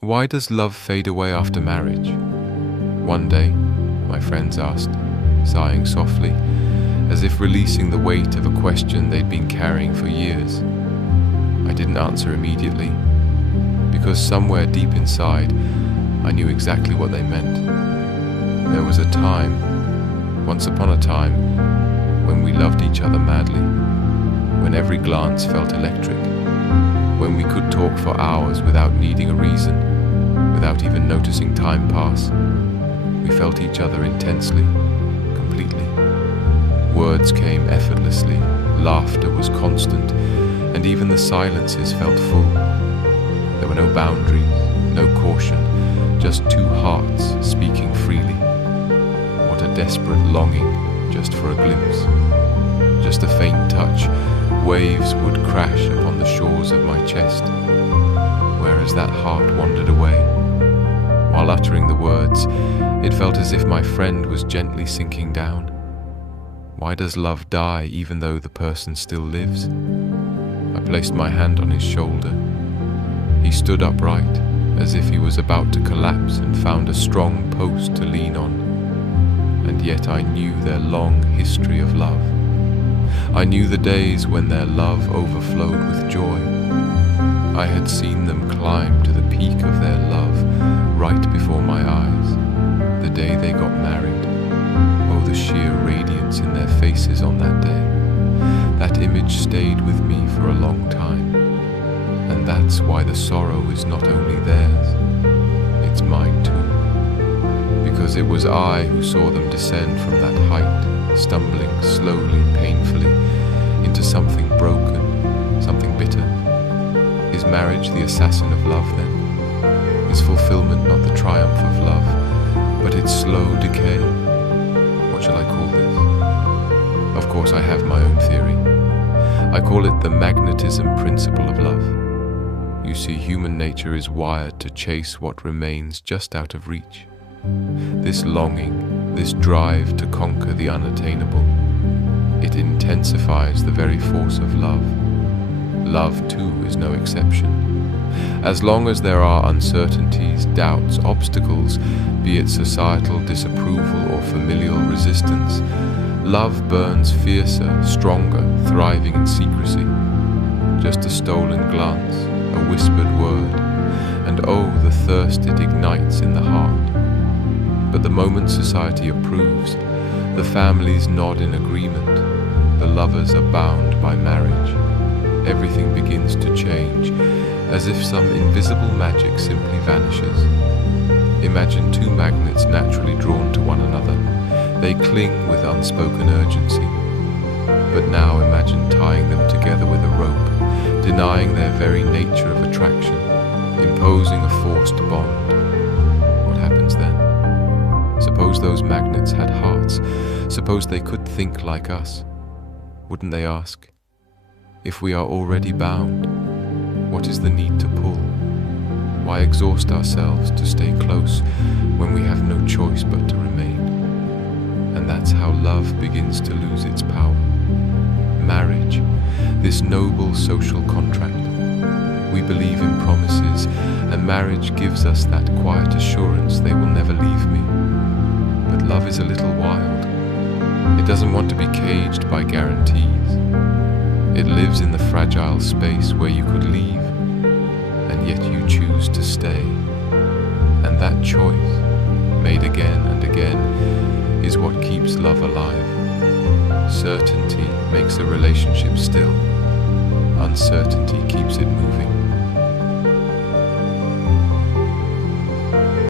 Why does love fade away after marriage? One day, my friends asked, sighing softly, as if releasing the weight of a question they'd been carrying for years. I didn't answer immediately, because somewhere deep inside, I knew exactly what they meant. There was a time, once upon a time, when we loved each other madly, when every glance felt electric, when we could talk for hours without needing a reason, without even noticing time pass. We felt each other intensely, completely. Words came effortlessly, laughter was constant, and even the silences felt full. There were no boundaries, no caution, just two hearts speaking freely. What a desperate longing just for a glimpse. Just a faint touch, waves would crash upon the shores of my chest, whereas that heart wandered away. While uttering the words, it felt as if my friend was gently sinking down. Why does love die even though the person still lives? I placed my hand on his shoulder. He stood upright, as if he was about to collapse, and found a strong post to lean on. And yet I knew their long history of love. I knew the days when their love overflowed with joy. I had seen them climb to the peak of their love right before my eyes, the day they got married. Oh, the sheer radiance in their faces on that day. That image stayed with me for a long time. And that's why the sorrow is not only theirs, it's mine too. Because it was I who saw them descend from that height, stumbling slowly, painfully, into something broken, something bitter. Is marriage the assassin of love then? Is fulfillment not the triumph of love, but its slow decay? What shall I call this? Of course I have my own theory. I call it the magnetism principle of love. You see, human nature is wired to chase what remains just out of reach. This longing, this drive to conquer the unattainable, it intensifies the very force of love. Love, too, is no exception. As long as there are uncertainties, doubts, obstacles, be it societal disapproval or familial resistance, love burns fiercer, stronger, thriving in secrecy. Just a stolen glance, a whispered word, and oh, the thirst it ignites in the heart. But the moment society approves, the families nod in agreement, the lovers are bound by marriage. Everything begins to change, as if some invisible magic simply vanishes. Imagine two magnets naturally drawn to one another. They cling with unspoken urgency. But now imagine tying them together with a rope, denying their very nature of attraction, imposing a forced bond. What happens then? Suppose those magnets had hearts. Suppose they could think like us. Wouldn't they ask, if we are already bound, what is the need to pull? Why exhaust ourselves to stay close when we have no choice but to remain? And that's how love begins to lose its power. Marriage, this noble social contract. We believe in promises, and marriage gives us that quiet assurance they will never leave me. But love is a little wild. It doesn't want to be caged by guarantees. It lives in the fragile space where you could leave, and yet you choose to stay. And that choice, made again and again, is what keeps love alive. Certainty makes a relationship still. Uncertainty keeps it moving.